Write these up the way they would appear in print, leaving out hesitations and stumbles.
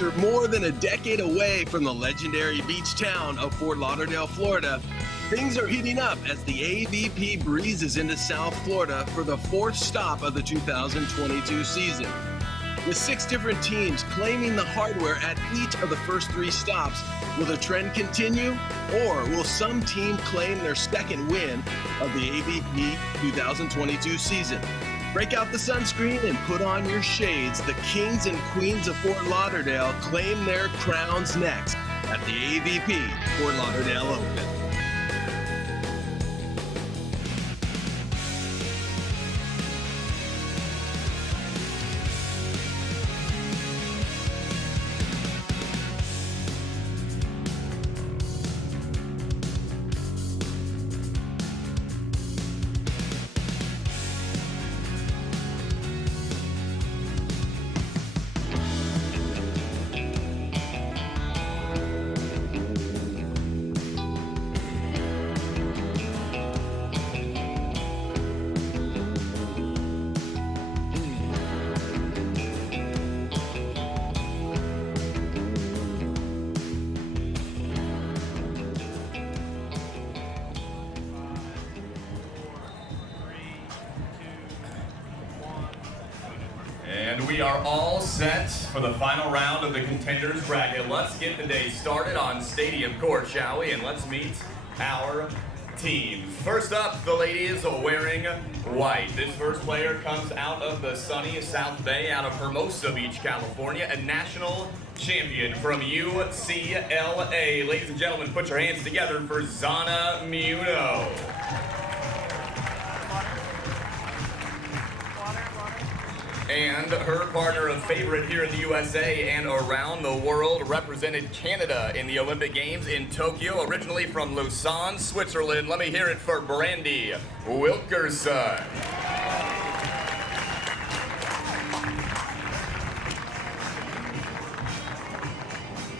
After more than a decade away from the legendary beach town of Fort Lauderdale, Florida, things are heating up as the AVP breezes into South Florida for the fourth stop of the 2022 season. With 6 different teams claiming the hardware at each of the first 3 stops, will the trend continue, or will some team claim their second win of the AVP 2022 season? Break out the sunscreen and put on your shades. The kings and queens of Fort Lauderdale claim their crowns next at the AVP Fort Lauderdale Open. And we are all set for the final round of the contenders bracket. Let's get the day started on Stadium Court, shall we? And let's meet our teams. First up, the ladies wearing white. This first player comes out of the sunny South Bay, out of Hermosa Beach, California, a national champion from UCLA. Ladies and gentlemen, put your hands together for Zana Muno. And her partner, a favorite here in the USA and around the world, represented Canada in the Olympic Games in Tokyo, originally from Lausanne, Switzerland. Let me hear it for Brandy Wilkerson.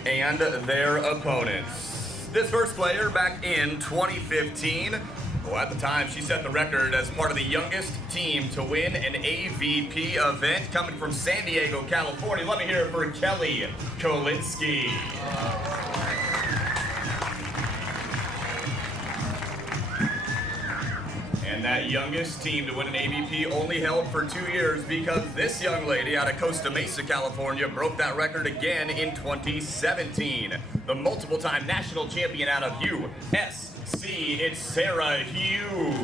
And their opponents. This first player back in 2015. Well, at the time, she set the record as part of the youngest team to win an AVP event, coming from San Diego, California. Let me hear it for Kelly Kolinske. And that youngest team to win an AVP only held for 2 years, because this young lady out of Costa Mesa, California, broke that record again in 2017. The multiple-time national champion out of USC. It's Sarah Hughes.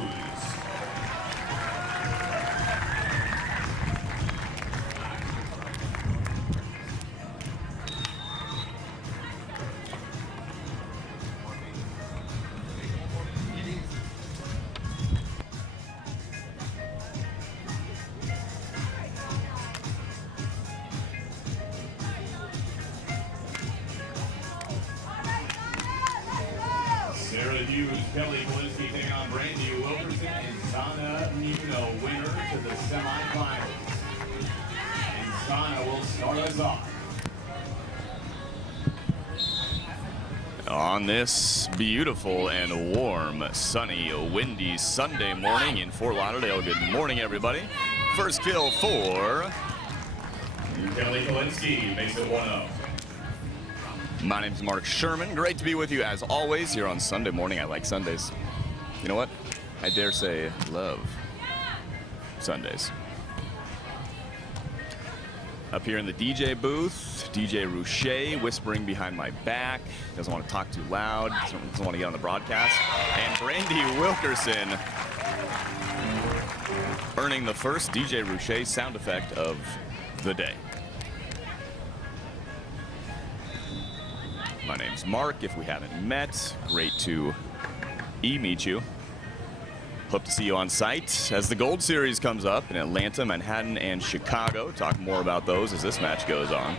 Sarah Hughes, Kelly Kolinske taking on Brandy Wilkerson, and Zana Muno, winner to the semifinals. And Zana will start us off. On this beautiful and warm, sunny, windy Sunday morning in Fort Lauderdale. Good morning, everybody. First kill for Kelly Kolinske makes it 1-0. My name's Mark Sherman. Great to be with you as always here on Sunday morning. I like Sundays. You know what? I dare say love Sundays. Up here in the DJ booth, DJ Rouchet whispering behind my back. Doesn't want to talk too loud. Doesn't want to get on the broadcast. And Brandy Wilkerson earning the first DJ Rouchet sound effect of the day. My name's Mark, if we haven't met. Great to meet you. Hope to see you on site as the Gold Series comes up in Atlanta, Manhattan, and Chicago. Talk more about those as this match goes on.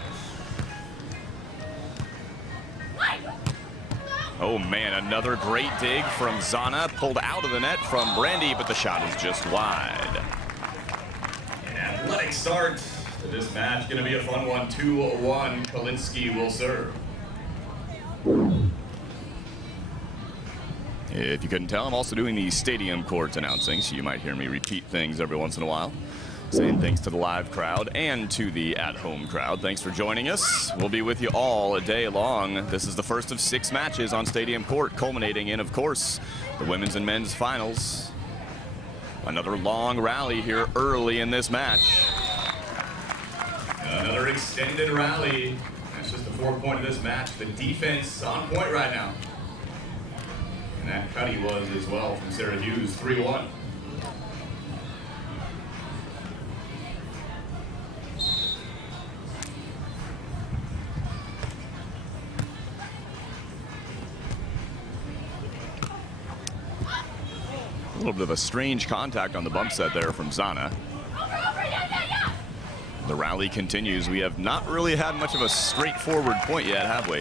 Oh man, another great dig from Zana. Pulled out of the net from Brandy, but the shot is just wide. An athletic start to this match. Gonna be a fun one. 2-1. Kolinske will serve. If you couldn't tell, I'm also doing the Stadium Court announcing, so you might hear me repeat things every once in a while. Saying thanks to the live crowd and to the at-home crowd. Thanks for joining us. We'll be with you all day long. This is the first of 6 matches on Stadium Court, culminating in, of course, the women's and men's finals. Another long rally here early in this match. Another extended rally. That's just the 4th point of this match. The defense on point right now. And that cutty was as well from Sarah Hughes, 3-1. A little bit of a strange contact on the bump set there from Zana. The rally continues. We have not really had much of a straightforward point yet, have we?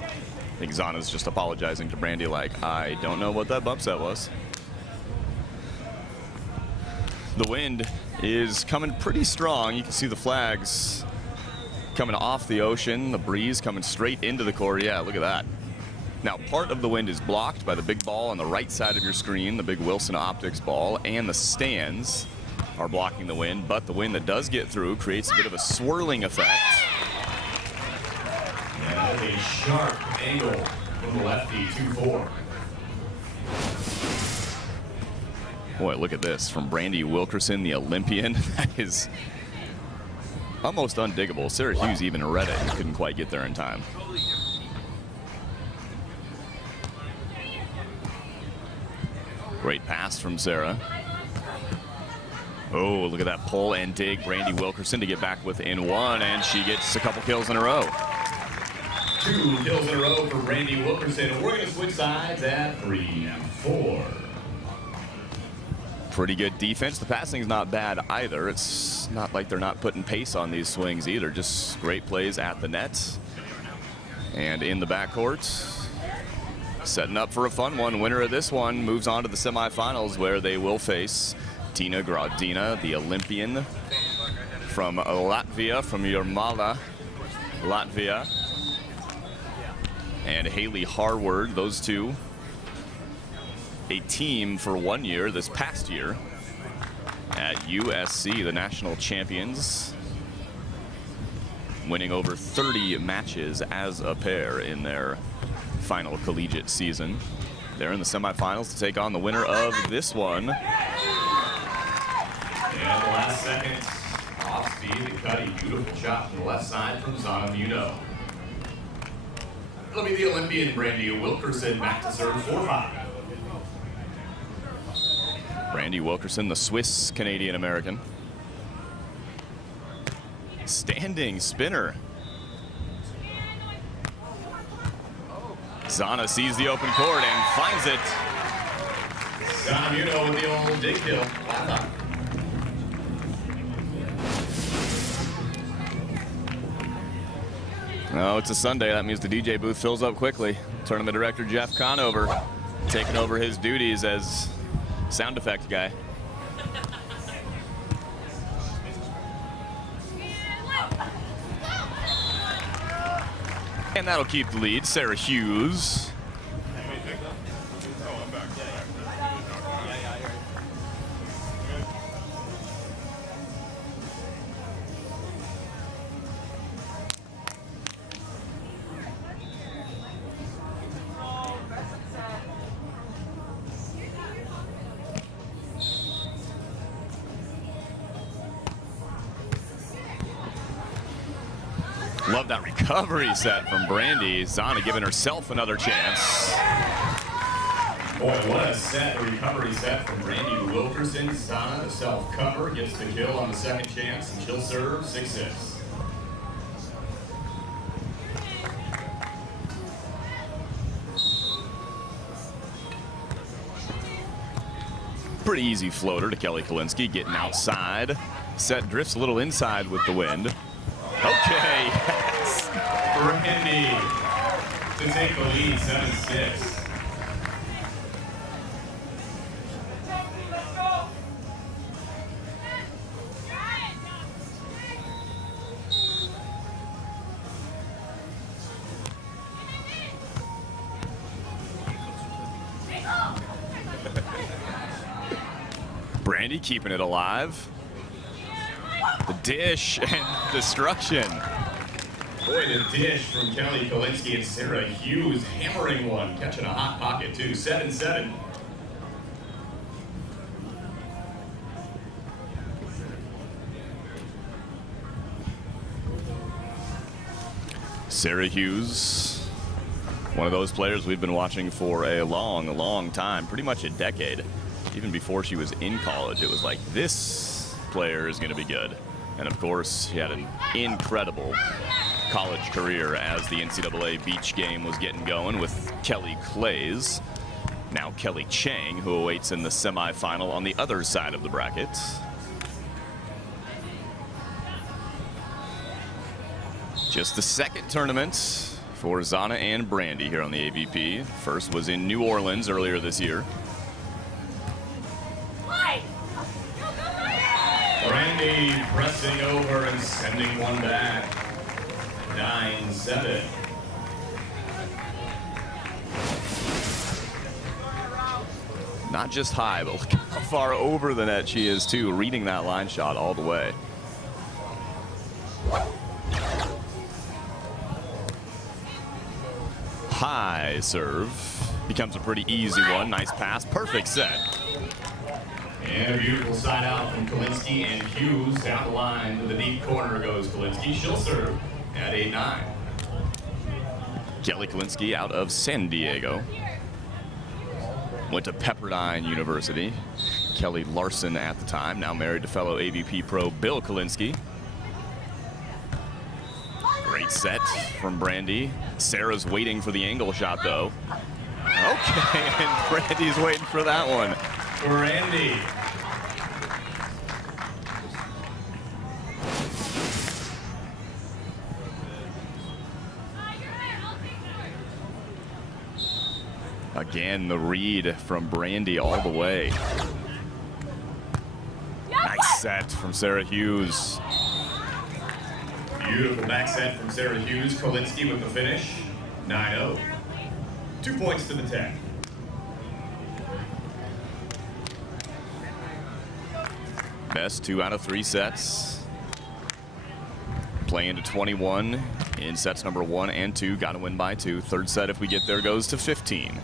I think Zana's just apologizing to Brandy like, I don't know what that bump set was. The wind is coming pretty strong. You can see the flags coming off the ocean, the breeze coming straight into the court. Yeah, look at that. Now, part of the wind is blocked by the big ball on the right side of your screen, the big Wilson Optics ball, and the stands are blocking the wind, but the wind that does get through creates a bit of a swirling effect. Yeah, a sharp angle from the lefty, 2-4. Boy, look at this from Brandy Wilkerson, the Olympian. That is almost undiggable. Sarah Hughes even read it and couldn't quite get there in time. Great pass from Sarah. Oh, look at that pull and dig. Brandy Wilkerson to get back within 1, and she gets a couple kills in a row. 2 kills in a row for Brandy Wilkerson. We're going to switch sides at 3-4. Pretty good defense. The passing's not bad either. It's not like they're not putting pace on these swings either. Just great plays at the net and in the backcourt. Setting up for a fun one. Winner of this one moves on to the semifinals where they will face Tina Gradina, the Olympian from Latvia, from Jurmala, Latvia, and Haley Harward. Those two, a team for 1 year this past year at USC, the national champions, winning over 30 matches as a pair in their final collegiate season. They're in the semifinals to take on the winner of this one. And the last second, off speed, the cutty, beautiful shot from the left side from Zana Muno. It'll be the Olympian Brandy Wilkerson back to serve 4-5. Brandy Wilkerson, the Swiss Canadian American. Standing spinner. Zana sees the open court and finds it. Zana Muno with the old dig kill. No, it's a Sunday. That means the DJ booth fills up quickly. Tournament director Jeff Conover taking over his duties as sound effect guy. And that'll keep the lead. Sarah Hughes. Love that recovery set from Brandy. Zana giving herself another chance. Boy, what a set, a recovery set from Brandy Wilkerson. Zana, the self-cover, gets the kill on the second chance, and she'll serve 6-6. Pretty easy floater to Kelly Kolinske, getting outside. Set drifts a little inside with the wind. Okay, yes. Brandy to take the lead, 7-6. Brandy keeping it alive. The dish and destruction. Boy, the dish from Kelly Kolinske and Sarah Hughes hammering one, catching a hot pocket too. 7-7. Sarah Hughes, one of those players we've been watching for a long, long time, pretty much a decade. Even before she was in college, it was like, this player is going to be good. And of course, she had an incredible college career as the NCAA beach game was getting going with Kelly Clays. Now Kelly Chang, who awaits in the semifinal on the other side of the bracket. Just the second tournament for Zana and Brandy here on the AVP. First was in New Orleans earlier this year. Brandy pressing over and sending one back. 9-7. Not just high, but look how far over the net she is too, reading that line shot all the way. High serve. Becomes a pretty easy one. Nice pass. Perfect set. And a beautiful side out from Kolinske and Hughes. Down the line to the deep corner goes Kolinske. She'll serve at 8-9. Kelly Kolinske out of San Diego. Went to Pepperdine University. Kelly Larson at the time, now married to fellow AVP pro Bill Kolinske. Great set from Brandy. Sarah's waiting for the angle shot though. Okay, and Brandy's waiting for that one. Brandy. Again, the read from Brandy all the way. Nice set from Sarah Hughes. Beautiful back set from Sarah Hughes. Kolinske with the finish. 9-0. 2 points to the 10. Best 2 out of 3 sets. Playing to 21 in sets number 1 and 2. Got to win by 2. Third set, if we get there, goes to 15.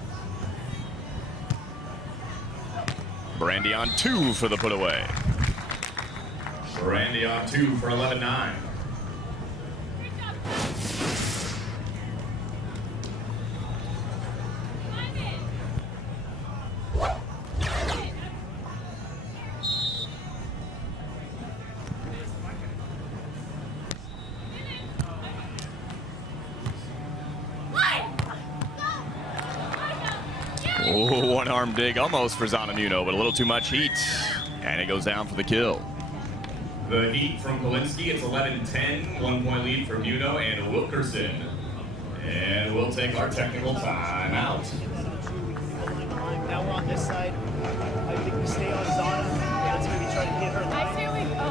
Brandy on 2 for the put away. Brandy on 2 for 11-9. Oh, one-arm dig almost for Zana Muno, but a little too much heat. And it goes down for the kill. The heat from Kolinske, it's 11-10. 1 point lead for Muno and Wilkerson. And we'll take our technical time out. Now we're on this side. I think we stay on Zana. Let's maybe try to hit her. I say we go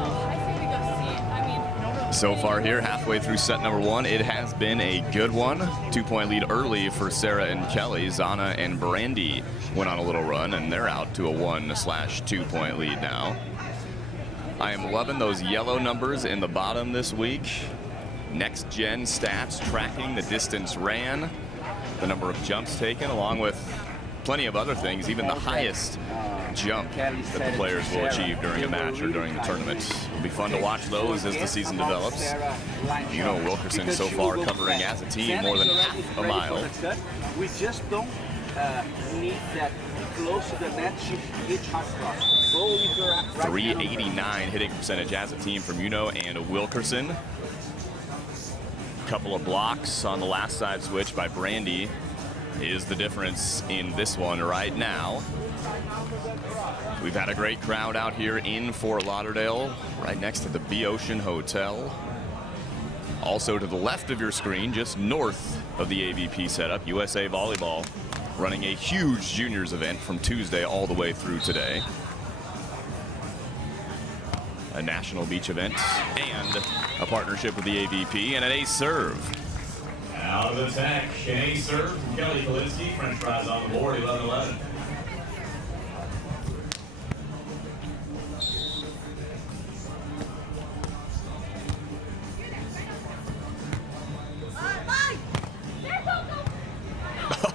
see it. I mean, So far here, halfway through set number 1, it has been a good one. 2 point lead early for Sarah and Kelly. Zana and Brandy went on a little run, and they're out to a 1/2 point lead now. I am loving those yellow numbers in the bottom this week. Next gen stats tracking the distance ran, the number of jumps taken, along with plenty of other things, even the highest jump that the players will achieve during a match or during the tournament. It'll be fun to watch those as the season develops. You know, Wilkerson so far covering as a team more than half a mile. We just don't need that close to the net. She hit hard cross. 389 hitting percentage as a team from Muno and Wilkerson. Couple of blocks on the last side switch by Brandy is the difference in this one right now. We've had a great crowd out here in Fort Lauderdale, right next to the B-Ocean Hotel. Also to the left of your screen, just north of the AVP setup, USA Volleyball running a huge juniors event from Tuesday all the way through today. A national beach event and a partnership with the AVP, and an ace serve. Out of the attack, an ace serve from Kelly Kolinske. French fries on the board, 11-11.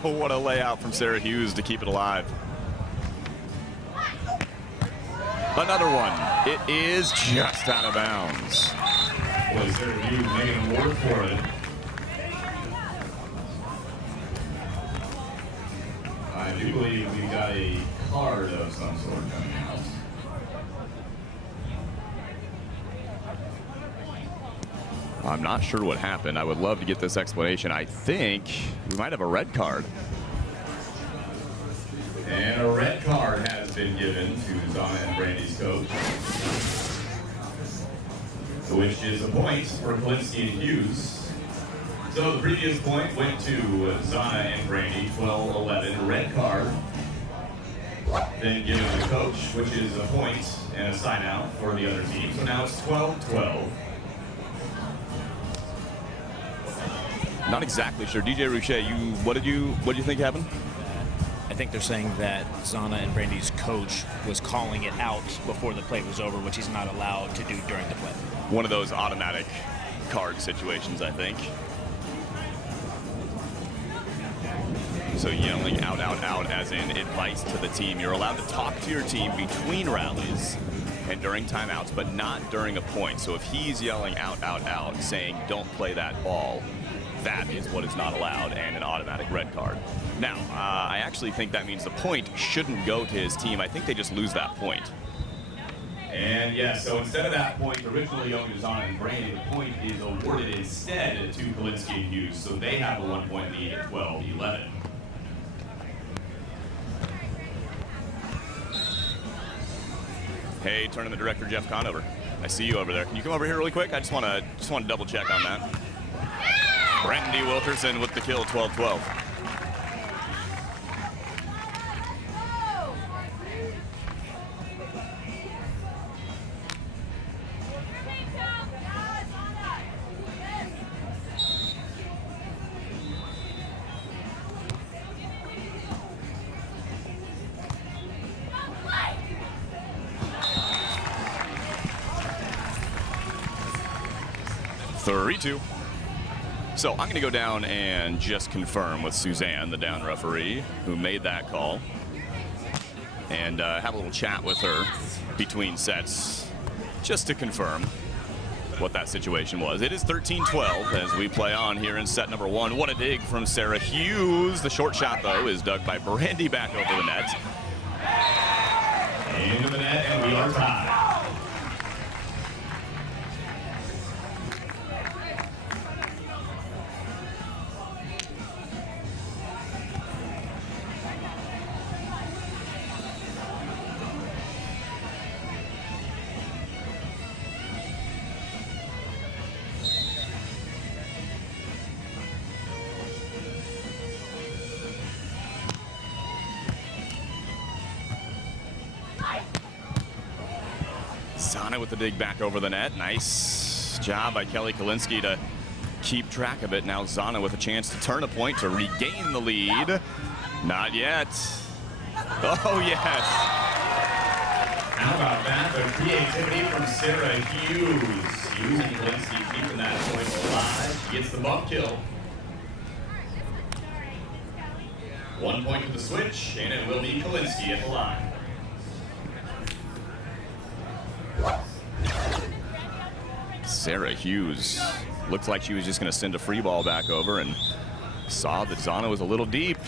what a layout from Sarah Hughes to keep it alive. Another one. It is just out of bounds. Boy, Sarah Hughes making a work for it. I do believe we got a card of some sort coming out. I'm not sure what happened. I would love to get this explanation. I think we might have a red card. And a red card has been given to Zana and Brandy's coach, which is a point for Kolinske and Hughes. So the previous point went to Zana and Brandy, 12-11, red card. Then given to the coach, which is a point and a sign out for the other team. So now it's 12-12. Not exactly sure. DJ Rouchet, what did you think happened? I think they're saying that Zana and Brandy's coach was calling it out before the play was over, which he's not allowed to do during the play. One of those automatic card situations, I think. So yelling out, out, out as in advice to the team. You're allowed to talk to your team between rallies and during timeouts, but not during a point. So if he's yelling out, out, out, saying don't play that ball, that is what is not allowed and an automatic red card. Now, I actually think that means the point shouldn't go to his team. I think they just lose that point. And yes, so instead of that point originally owned to Zana and Brandy, the point is awarded instead to Kolinske and Hughes. So they have a 1-point lead at 12-11. Hey, tournament director Jeff Conover, I see you over there. Can you come over here really quick? I just want to double check on that. Brandy Wilkerson with the kill, 12-12. So I'm going to go down and just confirm with Suzanne, the down referee, who made that call, and have a little chat with her between sets just to confirm what that situation was. It is 13-12 as we play on here in set number one. What a dig from Sarah Hughes. The short shot, though, is dug by Brandy back over the net. Into the net, and we are tied. Zana with the dig back over the net. Nice job by Kelly Kolinske to keep track of it. Now Zana with a chance to turn a point to regain the lead. Not yet. Oh, yes. How about that? The creativity from Sarah Hughes. Hughes and Kolinske keeping that point alive. She gets the bump kill. 1 point for the switch, and it will be Kolinske at the line. Sarah Hughes looked like she was just going to send a free ball back over and saw that Zana was a little deep.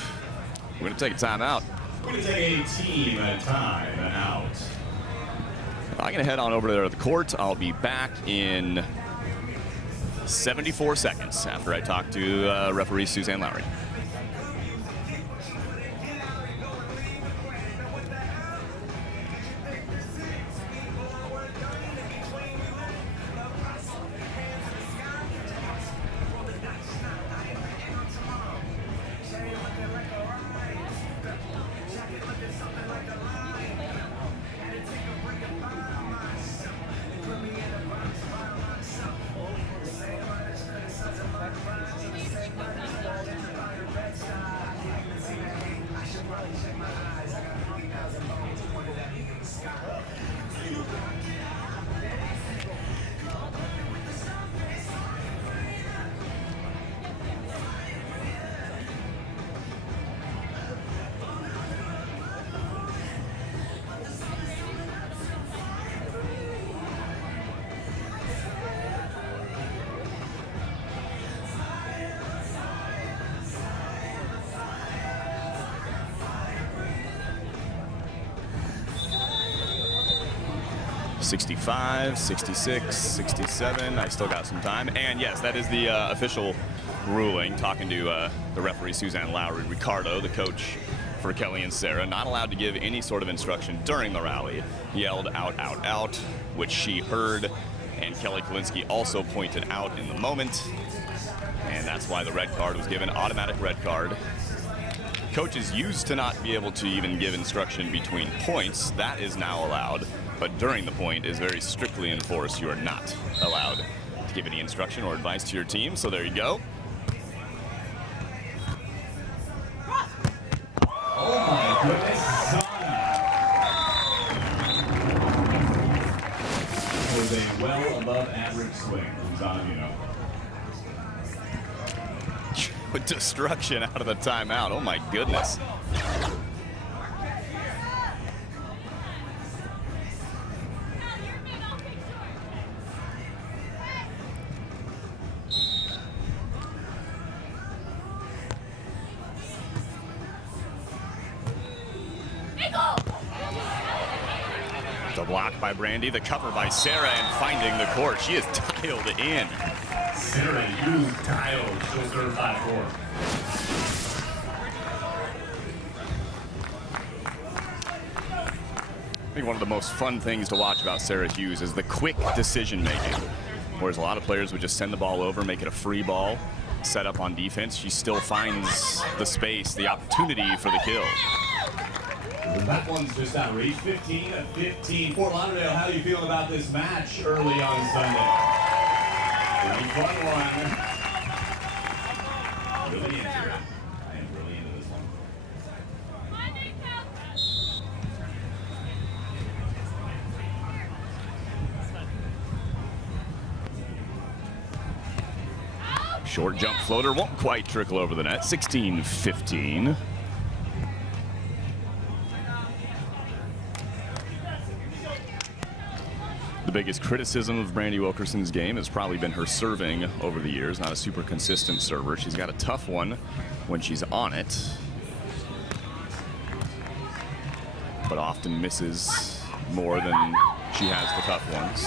We're going to take a timeout. We're going to take a team time out. I'm going to head on over there to the court. I'll be back in 74 seconds after I talk to referee Suzanne Lowry. 65, 66, 67. I still got some time. And yes, that is the official ruling. Talking to the referee, Suzanne Lowry, Ricardo, the coach for Kelly and Sarah, not allowed to give any sort of instruction during the rally. Yelled out, out, out, which she heard. And Kelly Kolinske also pointed out in the moment. And that's why the red card was given, automatic red card. Coaches used to not be able to even give instruction between points. That is now allowed. But during the point is very strictly enforced. You are not allowed to give any instruction or advice to your team. So there you go. Oh my goodness, Zana. It was a well above average swing from Zana Muno. With destruction out of the timeout. Oh my goodness. The block by Brandy, the cover by Sarah, and finding the court. She is dialed in. Sarah Hughes dialed. She'll serve 5-4. I think one of the most fun things to watch about Sarah Hughes is the quick decision making. Whereas a lot of players would just send the ball over, make it a free ball, set up on defense. She still finds the space, the opportunity for the kill. That one's just out of reach. 15-15. Fort Lauderdale, how are you feeling about this match early on Sunday? Pretty fun one. Really into it. I am really into this one. Short jump floater won't quite trickle over the net. 16-15. The biggest criticism of Brandy Wilkerson's game has probably been her serving over the years. Not a super consistent server. She's got a tough one when she's on it, but often misses more than she has the tough ones.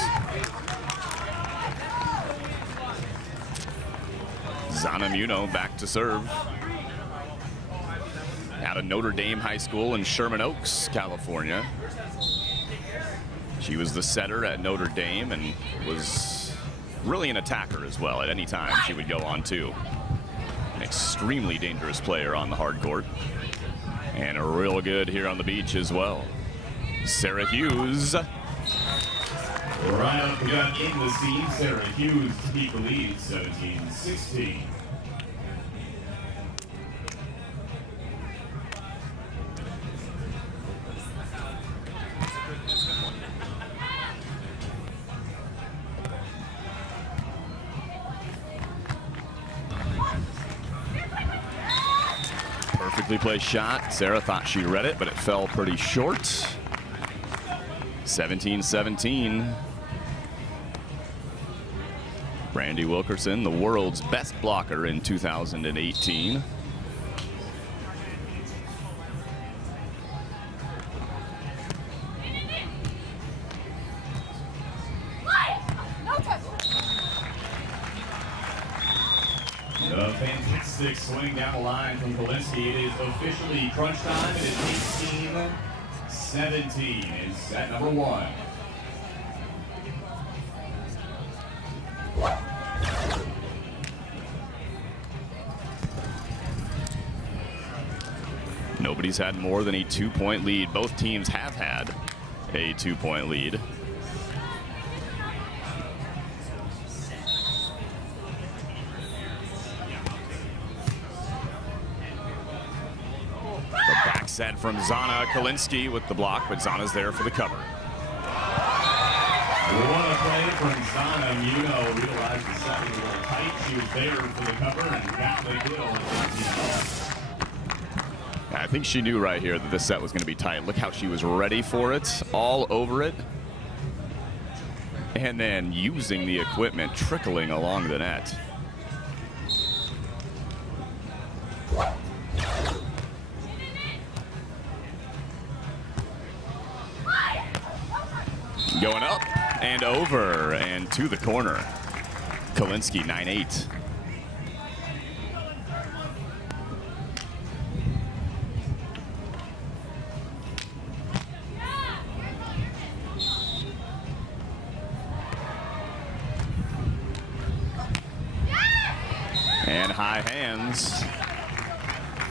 Zana Muno back to serve. Out of Notre Dame High School in Sherman Oaks, California. She was the setter at Notre Dame and was really an attacker as well. At any time, she would go on too. An extremely dangerous player on the hard court. And a real good here on the beach as well. Sarah Hughes. Right up the gut in the scene, Sarah Hughes to keep the lead, 17-16. Perfectly placed shot. Sarah thought she read it, but it fell pretty short. 17-17. Brandy Wilkerson, the world's best blocker in 2018. A fantastic swing down the line from Kolinske. It is officially crunch time. It is 18-17. It's set number 1. Nobody's had more than a 2-point lead. Both teams have had a 2-point lead. Set from Zana. Kolinske with the block, but Zana's there for the cover. What a play from Zana. Muno realized the set was a little tight. She was there for the cover and got the kill. I think she knew right here that this set was going to be tight. Look how she was ready for it, all over it. And then using the equipment, trickling along the net. Going up and over and to the corner. Kolinske 9-8. And high hands.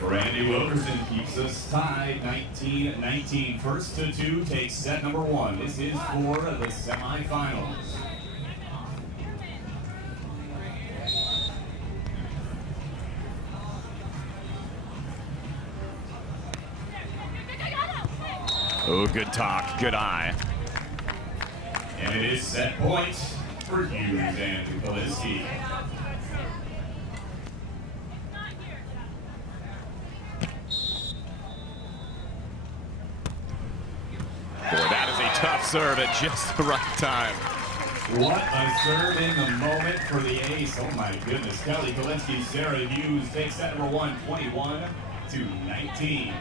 Randy Wilkerson keeps us tied 19-19. First to two takes set number one. This is for the semifinals. Oh, good talk, good eye. And it is set point for Hughes and Kolinske. Boy, that is a tough serve at just the right time. What a serve in the moment for the ace. Oh my goodness. Kelly Kolinske, Sarah Hughes takes set number one, 21-19.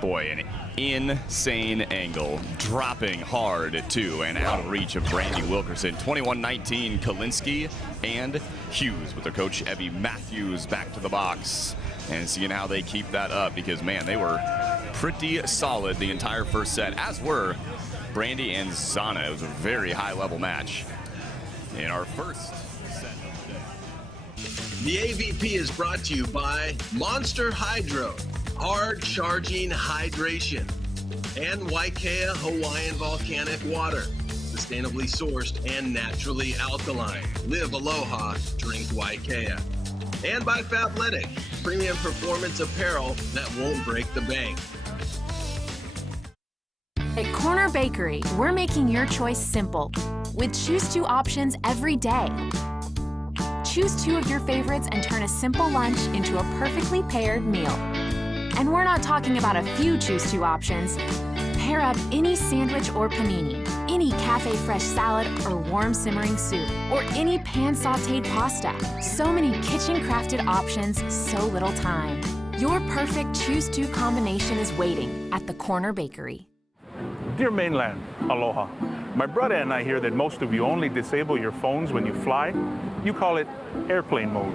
Boy, an insane angle. Dropping hard too and out of reach of Brandy Wilkerson. 21-19, Kolinske and Hughes with their coach Evie Matthews back to the box. And seeing how they keep that up, because man, they were pretty solid the entire first set, as were Brandy and Zana. It was a very high level match in our first set of the day. The AVP is brought to you by Monster Hydro, hard charging hydration, and Waikea Hawaiian volcanic water, sustainably sourced and naturally alkaline. Live Aloha, drink Waikea. And by Fabletics, premium performance apparel that won't break the bank. At Corner Bakery, we're making your choice simple with choose two options every day. Choose two of your favorites and turn a simple lunch into a perfectly paired meal. And we're not talking about a few choose two options. Pair up any sandwich or panini, any cafe fresh salad or warm simmering soup, or any pan sauteed pasta. So many kitchen crafted options, so little time. Your perfect choose two combination is waiting at the Corner Bakery. Dear mainland, aloha. My brother and I hear that most of you only disable your phones when you fly. You call it airplane mode.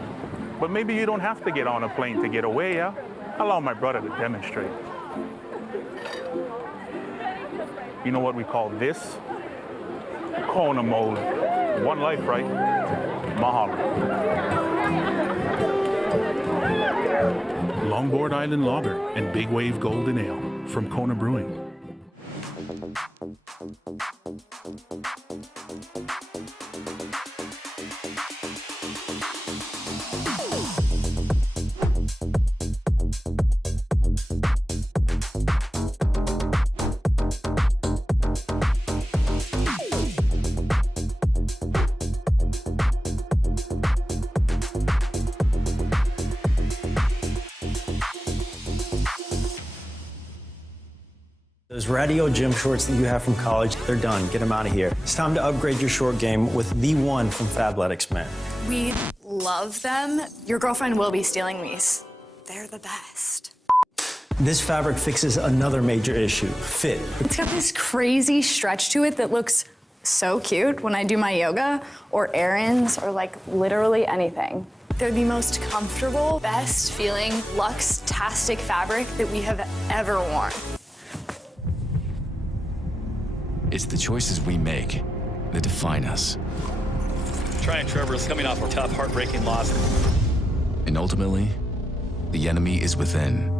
But maybe you don't have to get on a plane to get away, yeah? Allow my brother to demonstrate. You know what we call this? Kona mode. One life, right? Mahalo. Longboard Island Lager and Big Wave Golden Ale from Kona Brewing. Those radio gym shorts that you have from college, they're done. Get them out of here. It's time to upgrade your short game with the one from Fabletics, man. We love them. Your girlfriend will be stealing these. They're the best. This fabric fixes another major issue, fit. It's got this crazy stretch to it that looks so cute when I do my yoga or errands or like literally anything. They're the most comfortable, best feeling, luxe-tastic fabric that we have ever worn. It's the choices we make that define us. Tryon Trevor is coming off a tough, heartbreaking loss. And ultimately, the enemy is within.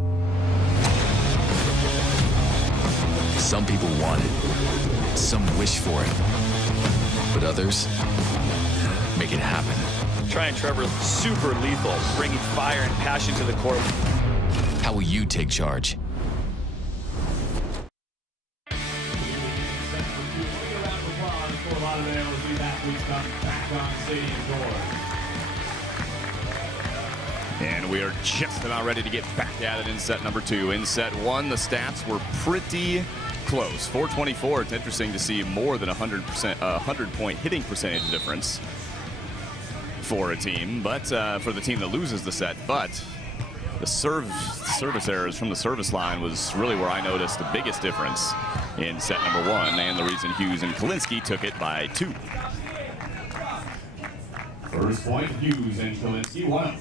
Some people want it, some wish for it, but others make it happen. Tryon Trevor is super lethal, bringing fire and passion to the court. How will you take charge? Lauderdale as these athletes come back on stadium court. And we are just about ready to get back at it in set number two. In set one, the stats were pretty close. 424. It's interesting to see more than 100-point hitting percentage difference for a team, but for the team that loses the set. But the service errors from the service line was really where I noticed the biggest difference. in set number 1, and the reason Hughes and Kolinske took it by 2. First point, Hughes and Kolinske, 1-up.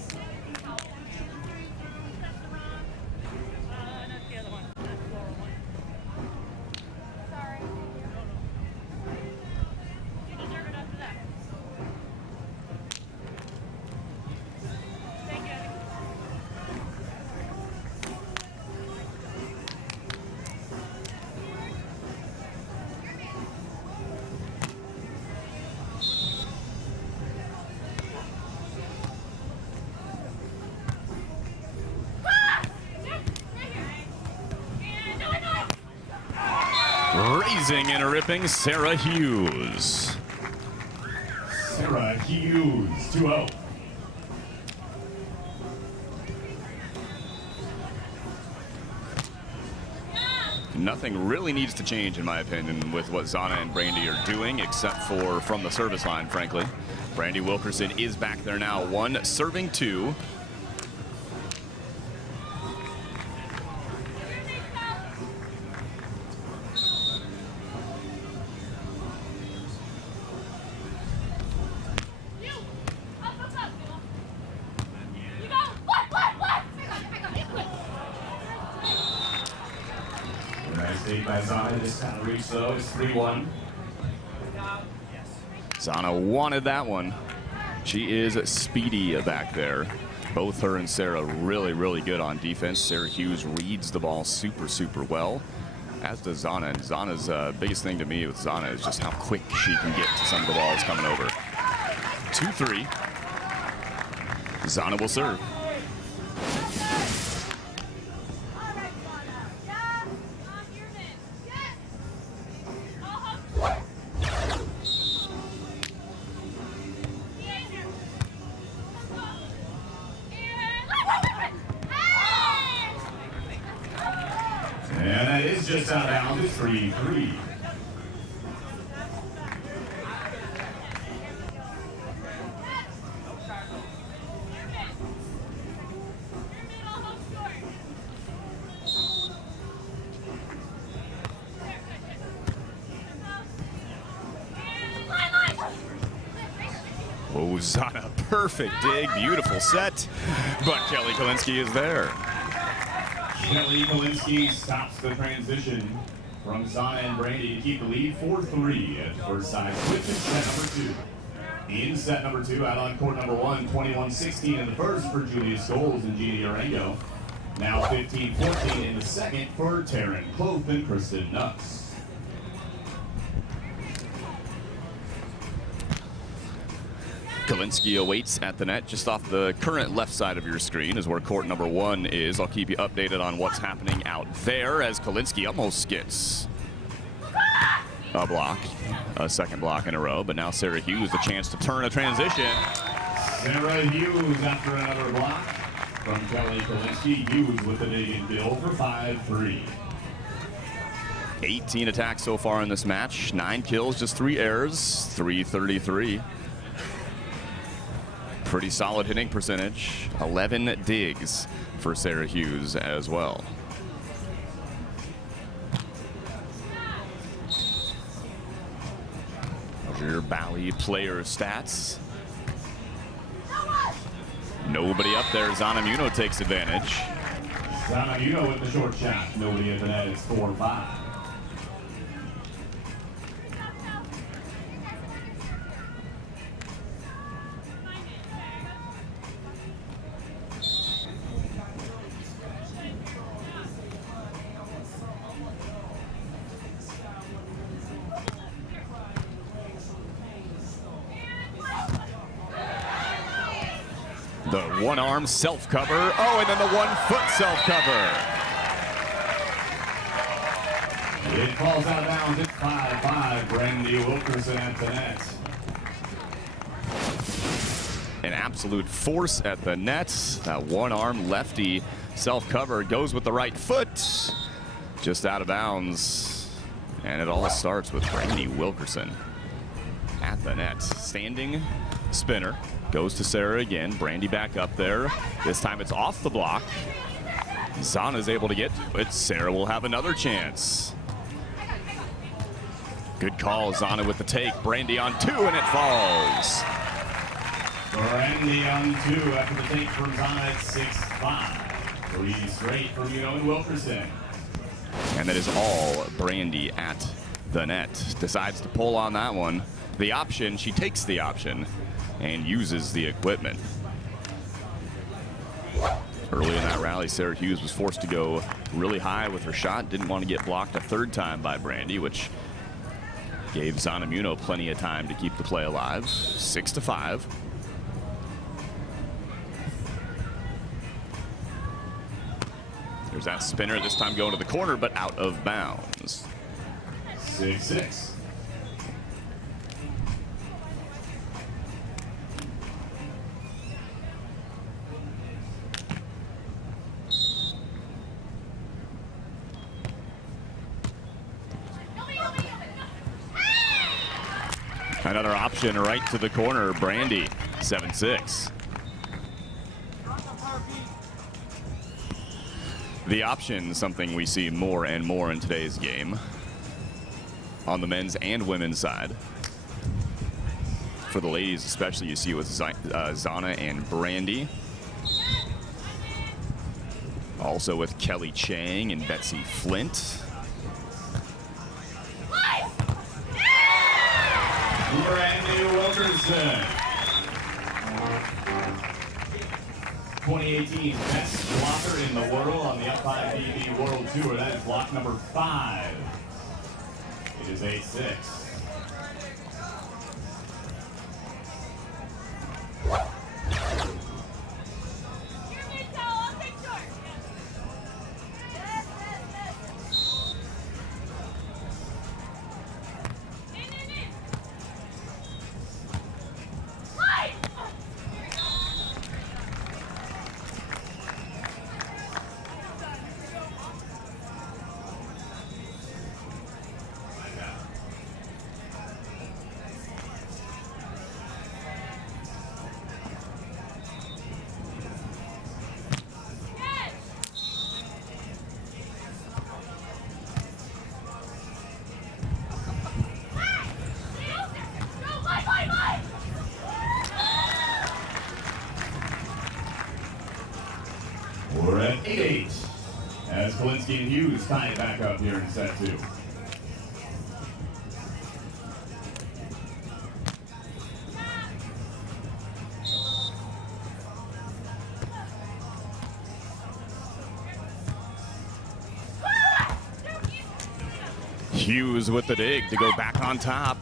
Raising and a ripping Sarah Hughes. Sarah Hughes, 2-0. Nothing really needs to change, in my opinion, with what Zana and Brandy are doing, except for from the service line, frankly. Brandy Wilkerson is back there now, 1 serving 2. By Zana, this kind of reach though, it's 3-1. Zana wanted that one. She is speedy back there. Both her and Sarah really, really good on defense. Sarah Hughes reads the ball super, super well, as does Zana. And Zana's biggest thing to me with Zana is just how quick she can get to some of the balls coming over. 2-3. Zana will serve. And that is just out of bounds. It's 3-3. Oh, Zana, perfect dig, beautiful set, but Kelly Kolinske is there. Kelly Kolinske stops the transition from Zana and Brandy to keep the lead 4-3 at first side switch in set number 2. In set number 2, out on court number 1, 21-16 in the first for Julia Scholes and Jeannie Arango. Now 15-14 in the second for Taryn Cloth and Kristen Nuss. Kolinske awaits at the net just off the current left side of your screen is where court number 1 is. I'll keep you updated on what's happening out there as Kolinske almost gets a block, a second block in a row, but now Sarah Hughes the chance to turn a transition. Sarah Hughes after another block from Kelly Kolinske. Hughes with the dig and bill for 5-3. 18 attacks so far in this match, 9 kills, just 3 errors, 333. Pretty solid hitting percentage. 11 digs for Sarah Hughes as well. Those are your Bally player stats. Nobody up there. Zana Muno takes advantage. Zana Muno with the short shot. Nobody at the net. It's 4-5. The one-arm self-cover. Oh, and then the one-foot self-cover. It falls out of bounds. It's 5-5. Brandy Wilkerson at the net. An absolute force at the net. That one-arm lefty self-cover goes with the right foot. Just out of bounds. And it all starts with Brandy Wilkerson at the net. Standing spinner. Goes to Sarah again. Brandy back up there. This time it's off the block. Zana's able to get to it. Sarah will have another chance. Good call, Zana with the take. Brandy on 2, and it falls. Brandy on 2 after the take from Zana at 6-5. 3 straight for Muno and Wilkerson. And that is all Brandy at the net. Decides to pull on that one. The option, she takes the option and uses the equipment. Early in that rally, Sarah Hughes was forced to go really high with her shot. Didn't want to get blocked a third time by Brandy, which gave Zana Muno plenty of time to keep the play alive. 6-5. There's that spinner, this time going to the corner, but out of bounds. 6-6. Another option right to the corner, Brandy, 7-6. The option, something we see more and more in today's game on the men's and women's side. For the ladies especially, you see with Zana and Brandy. Also with Kelly Chang and Betsy Flint. Brandy Wilkerson. 2018 best blocker in the world on the F5BB World Tour. That is block number 5. It is 8-6. We're at 8-8 as Kolinske and Hughes tie it back up here in set 2. Hughes with the dig to go back on top.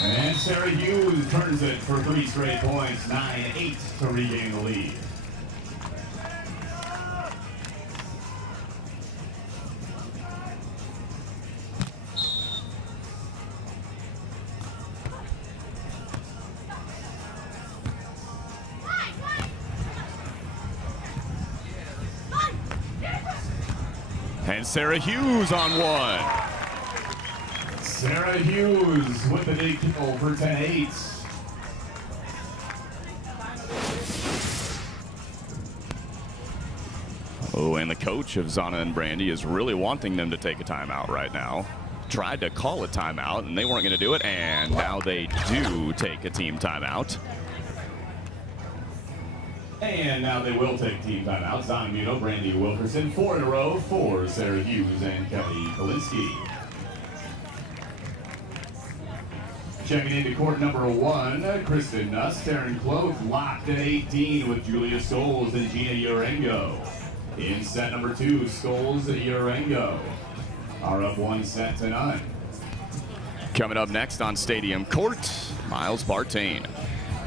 And Sarah Hughes turns it for 3 straight points, 9-8 to regain the lead. And Sarah Hughes on 1. Sarah Hughes with the dig over 10-8. Oh, and the coach of Zana and Brandy is really wanting them to take a timeout right now. Tried to call a timeout, and they weren't going to do it, and now they do take a team timeout. And now they will take team timeouts. Zana Muno, Brandy Wilkerson, 4 in a row for Sarah Hughes and Kelly Kolinske. Checking into court number 1, Kristen Nuss, Taryn Cloak locked at 18 with Julia Scholes and Gina Urengo. In set number 2, Scholes and Urengo are up 1-0. Coming up next on Stadium Court, Miles Bartain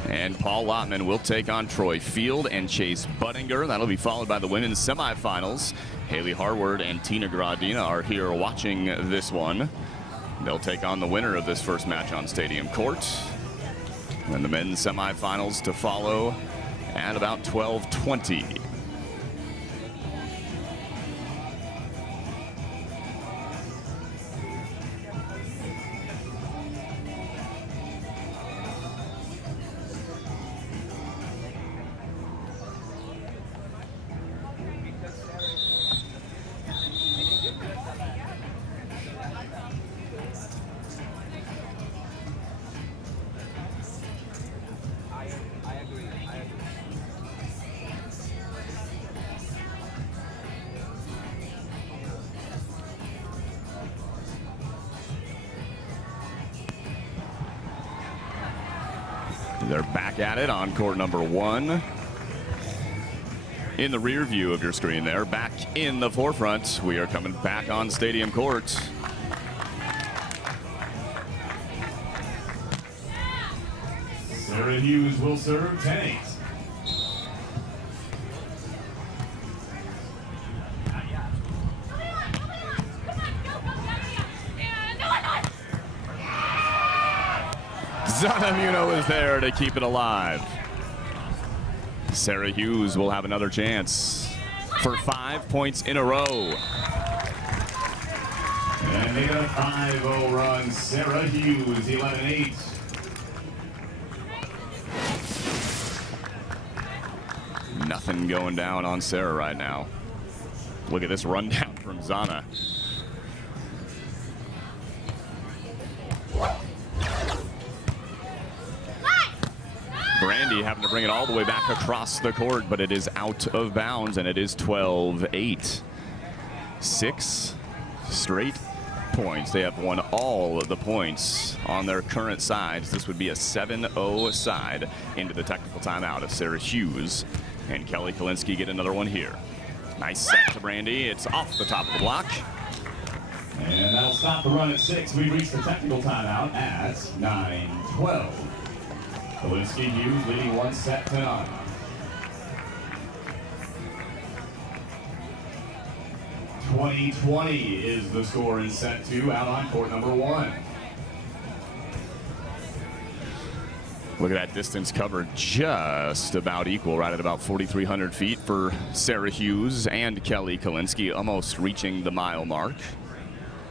and Paul Lottman will take on Troy Field and Chase Buttinger. That'll be followed by the women's semifinals. Haley Harward and Tina Gradina are here watching this one. They'll take on the winner of this first match on Stadium Court. And the men's semifinals to follow at about 12:20. They're back at it on court number 1. In the rear view of your screen there, back in the forefront. We are coming back on stadium court. Sarah Hughes will serve 10-8. Zana Muno is there to keep it alive. Sarah Hughes will have another chance for 5 points in a row. And they got a 5-0 run. Sarah Hughes, 11-8. Nothing going down on Sarah right now. Look at this rundown from Zana. Brandy having to bring it all the way back across the court, but it is out of bounds, and it is 12-8. 6 straight points. They have won all of the points on their current sides. This would be a 7-0 side into the technical timeout if Sarah Hughes and Kelly Kolinske get another one here. Nice set to Brandy. It's off the top of the block. And that'll stop the run at 6. We've reached the technical timeout at 9-12. Kolinske Hughes leading 1 set to none. (20-20) is the score in set 2 out on court number 1. Look at that distance covered, just about equal, right at about 4,300 feet for Sarah Hughes and Kelly Kolinske, almost reaching the mile mark.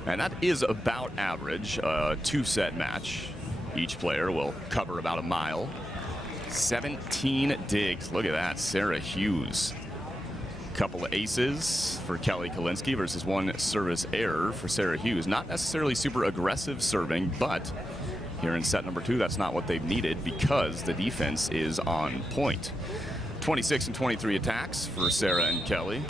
And that is about average, a 2-set match. Each player will cover about a mile. 17 digs. Look at that, Sarah Hughes. Couple of aces for Kelly Kolinske versus 1 service error for Sarah Hughes. Not necessarily super aggressive serving, but here in set number 2, that's not what they've needed because the defense is on point. 26 and 23 attacks for Sarah and Kelly.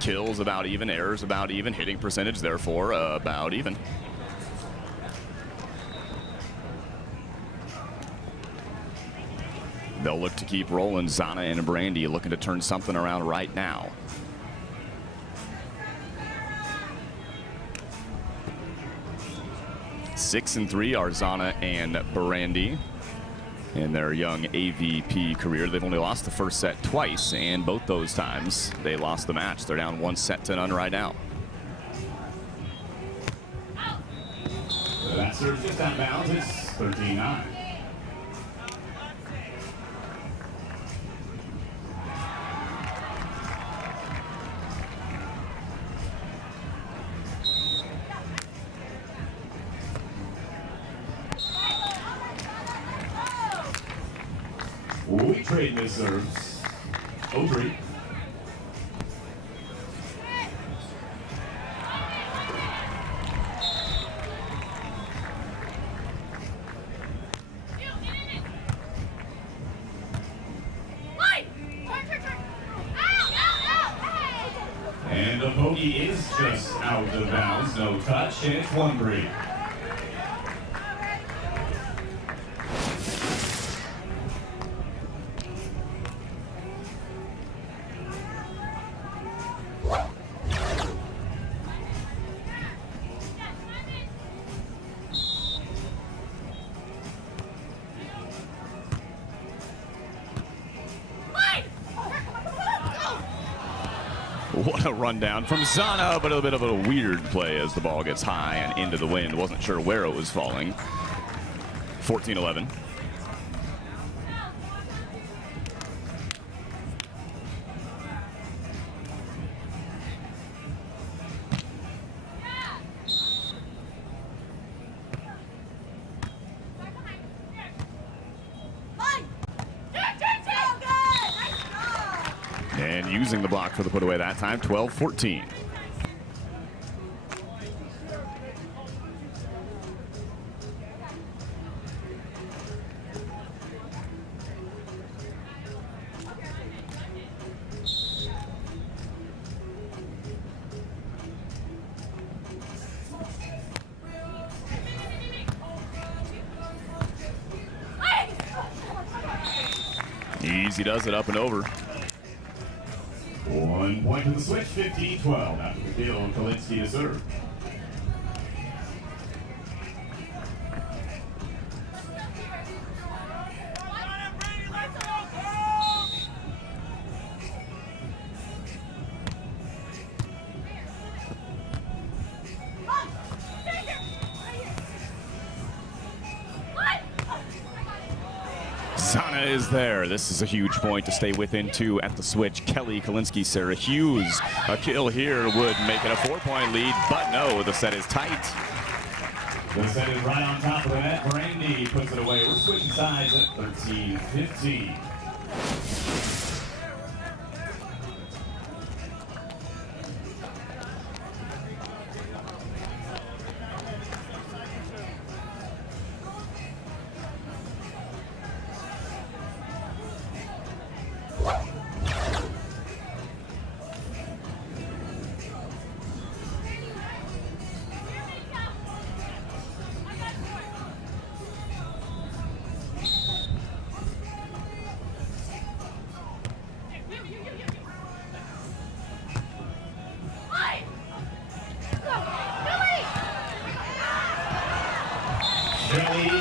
Kills about even, errors about even, hitting percentage therefore about even. They'll look to keep rolling. Zana and Brandy looking to turn something around right now. Six and 3 are Zana and Brandy in their young AVP career. They've only lost the first set twice, and both those times they lost the match. They're down 1 set to none right now. That serves just out of bounds. It's 13-9. We trade this serves. 0-3. And the bogey is just out of bounds. No touch, and it's 1-3. What a rundown from Zana, but a bit of a weird play as the ball gets high and into the wind. Wasn't sure where it was falling. 14-11. And using the block for the put away that time, 12-14. Easy does it, up and over. 1 point to the switch, 15-12 after the field. Kolinske to serve. Zana is there. This is a huge point to stay within 2 at the switch. Kelly, Kolinske, Sarah Hughes. A kill here would make it a 4-point lead, but no, the set is tight. The set is right on top of the net. Brandy puts it away. We're switching sides at 13-15.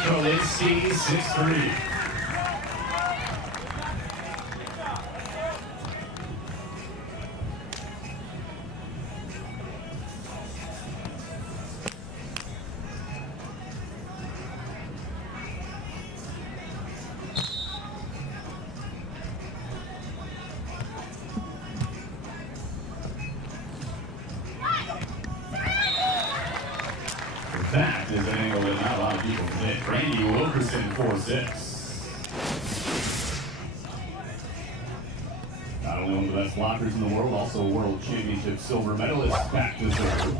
Kolinske, 6-3. That is an angle that not a lot of people can hit. Brandy Wilkerson, 4-6. Not only one of the best blockers in the world, also a world championship silver medalist, back to serve.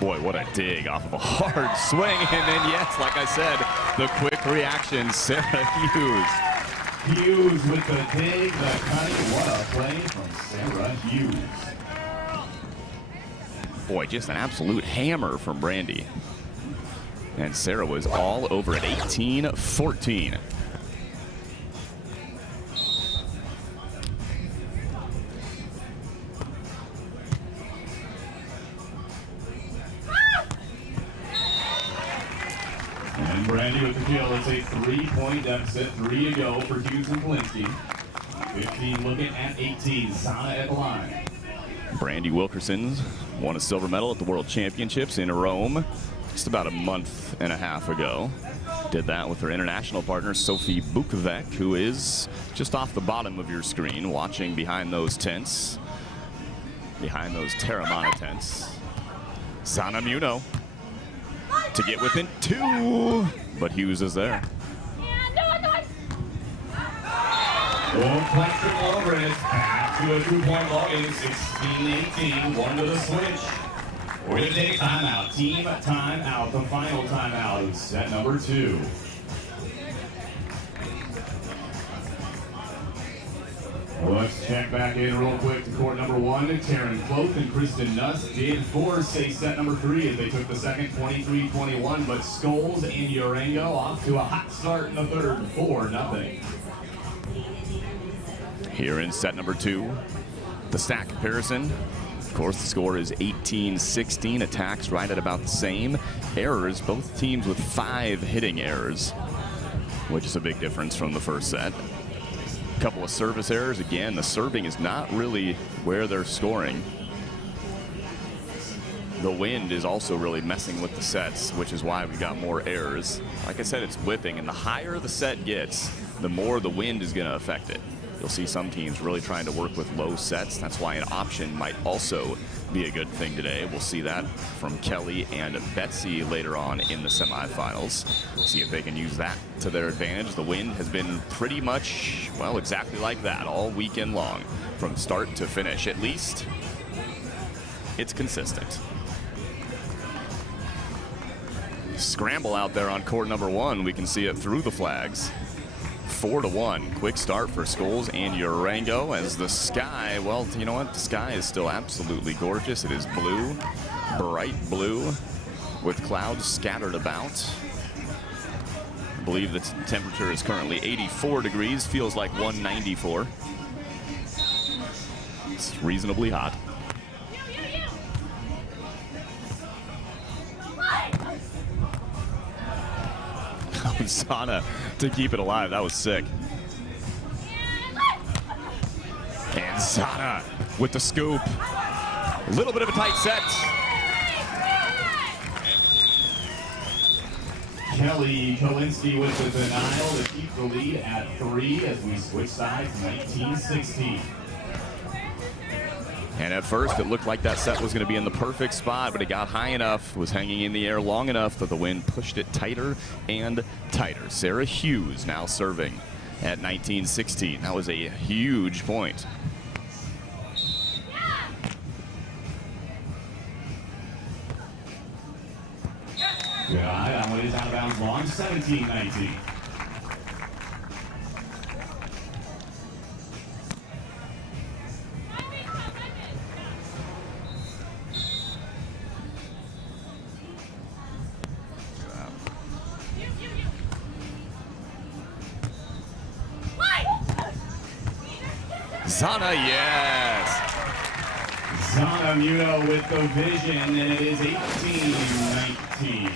Boy, what a dig off of a hard swing. And then, yes, like I said, the quick reaction, Sarah Hughes. Hughes with the dig, the cutting. What a play from Sarah Hughes. Boy, just an absolute hammer from Brandy. And Sarah was all over at 18-14. And Brandy with the kill. It's a 3-point deficit. 3 to go for Hughes and Kolinske. 15 looking at 18. Sana at the line. Brandy Wilkerson won a silver medal at the World Championships in Rome just about a month and a half ago. Did that with her international partner, Sophie Bukovac, who is just off the bottom of your screen, watching behind those tents, behind those Terramana tents. Sana Muno to get within 2, but Hughes is there. Boom, plastic over it. Back to a 2-point ball game, 16-18. 1 to the switch. We're going to take a timeout. Team timeout, the final timeout of set number 2. Let's check back in real quick to court number 1. Taryn Cloth and Kristen Nuss did force a set number 3 as they took the second 23-21, but Scholes and Urengo off to a hot start in the third, 4-0. Here in set number 2, the stack comparison. Of course, the score is 18-16. Attacks right at about the same. Errors, both teams with 5 hitting errors, which is a big difference from the first set. A couple of service errors. Again, the serving is not really where they're scoring. The wind is also really messing with the sets, which is why we've got more errors. Like I said, it's whipping, and the higher the set gets, the more the wind is going to affect it. You'll see some teams really trying to work with low sets. That's why an option might also be a good thing today. We'll see that from Kelly and Betsy later on in the semifinals. See if they can use that to their advantage. The wind has been pretty much, well, exactly like that all weekend long, from start to finish. At least it's consistent. Scramble out there on court number 1. We can see it through the flags. 4-1. Quick start for Scholes and Urango as the sky, well, you know what? The sky is still absolutely gorgeous. It is blue, bright blue, with clouds scattered about. I believe the temperature is currently 84 degrees, feels like 194. It's reasonably hot. Zana to keep it alive. That was sick. And Zana with the scoop. A little bit of a tight set. Kelly Kolinske with the denial to keep the lead at 3 as we switch sides, 19-16. And at first, it looked like that set was going to be in the perfect spot, but it got high enough, was hanging in the air long enough that the wind pushed it tighter and tighter. Sarah Hughes now serving at 19-16. That was a huge point. Good eye, that one is out of bounds long, 17-19. Zana, yes. Zana Muno with the vision, and it is 18-19.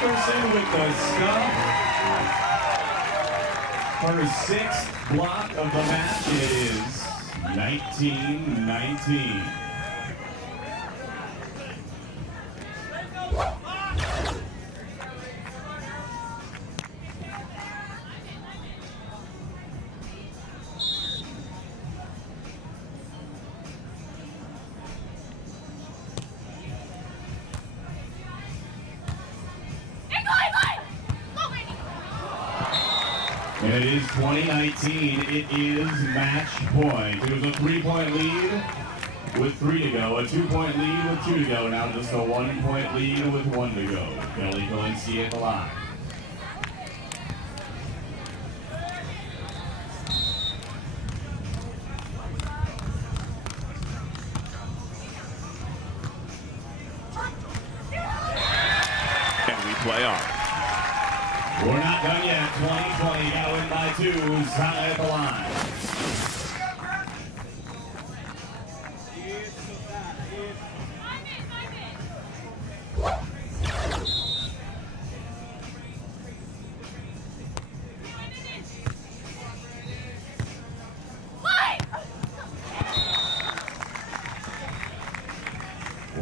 Wilkerson with the stuff. Her 6th block of the match. It is 19-19. And it is 2019. It is match point. It was a 3-point lead with 3 to go, a 2-point lead with 2 to go. Now just a 1-point lead with 1 to go. Kelly Kolinske at the line. And we play on. We're not done yet. 2020, gotta win by 2. Zana at the line.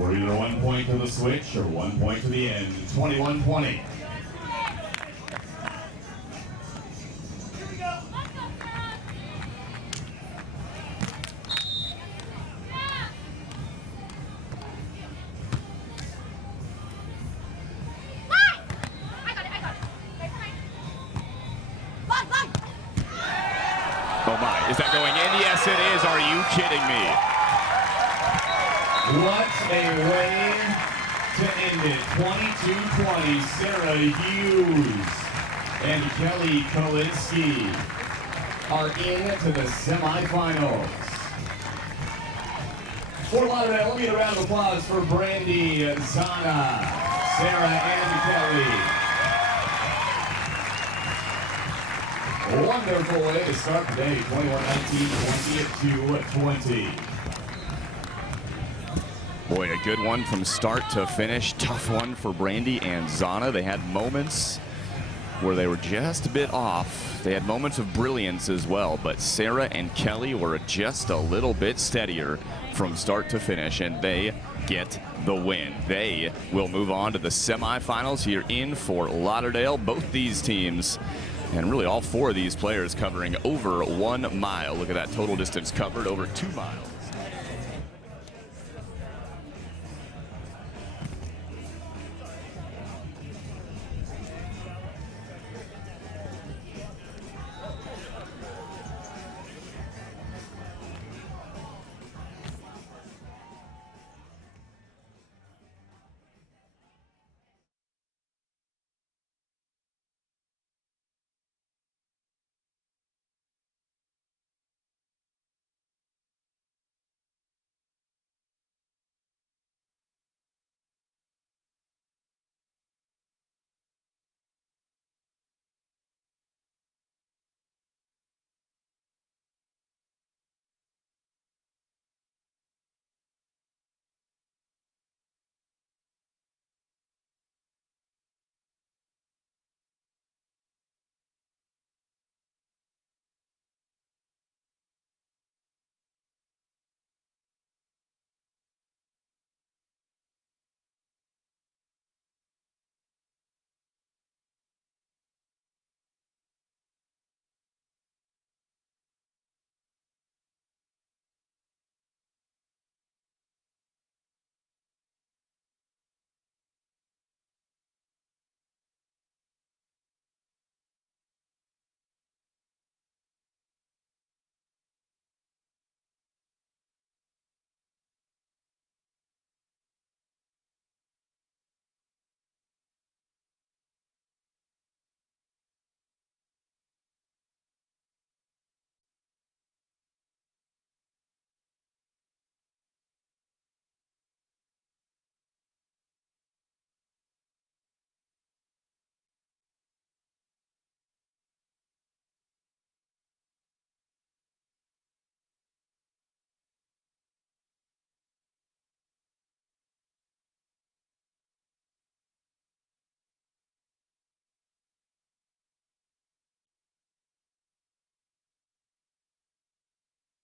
Or either 1 point to the switch or 1 point to the end. 21-20. Oh my, is that going in? Yes, it is. Are you kidding me? What a way to end it. 22-20, Sarah Hughes and Kelly Kolinske are into the semifinals. Fort Lauderdale, let me get a round of applause for Brandy, Zana, Sarah, and Kelly. Wonderful way to start the day, 21-19, 20-20. Boy, a good one from start to finish. Tough one for Brandy and Zana. They had moments where they were just a bit off. They had moments of brilliance as well, but Sarah and Kelly were just a little bit steadier from start to finish, and they get the win. They will move on to the semifinals here in Fort Lauderdale. Both these teams, and really all four of these players, covering over 1 mile. Look at that total distance covered, over 2 miles.